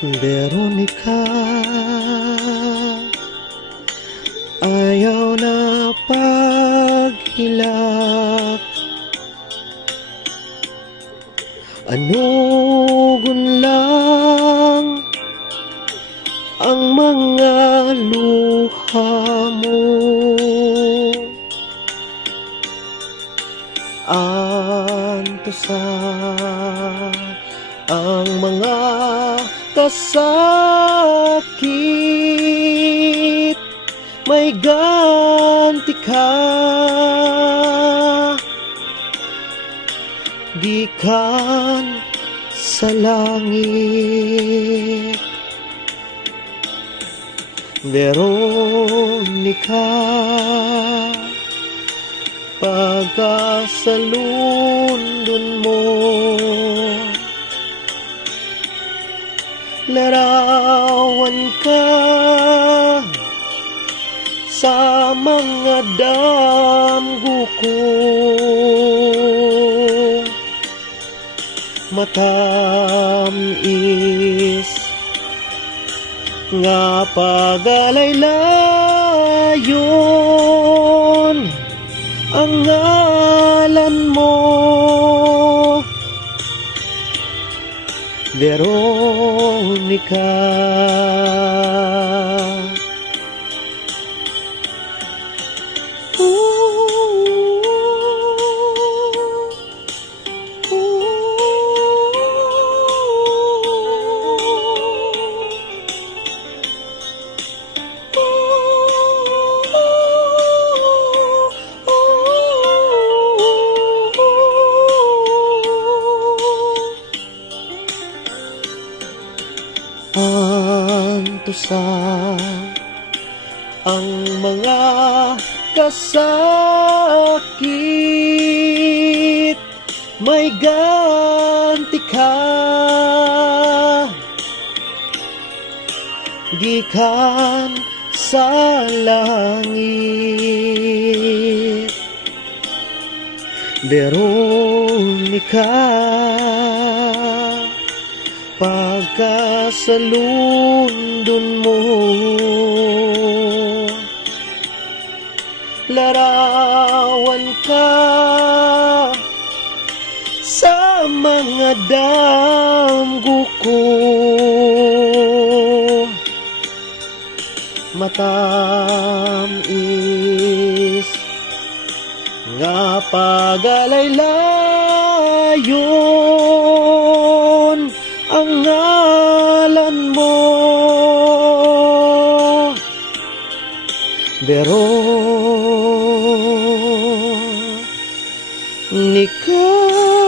Veronica, ayaw na paghilak. Anugon lang ang mga luha mo. Antusa ang mga kasakit, may ganti ka. Gikan sa langit, Veronica, pagkasalundon mo. Larawan ka sa mga damgo ko, matamis nga pagalaylayon ang ngalan mo, Veronica. Antusa ang mga kasakit, may ganti ka. Gikan sa langit, Veronica, pagkasalundon mo. Larawan ka sa mga damgo ko, matamis nga pagalaylayon ang ngalan mo, Veronica.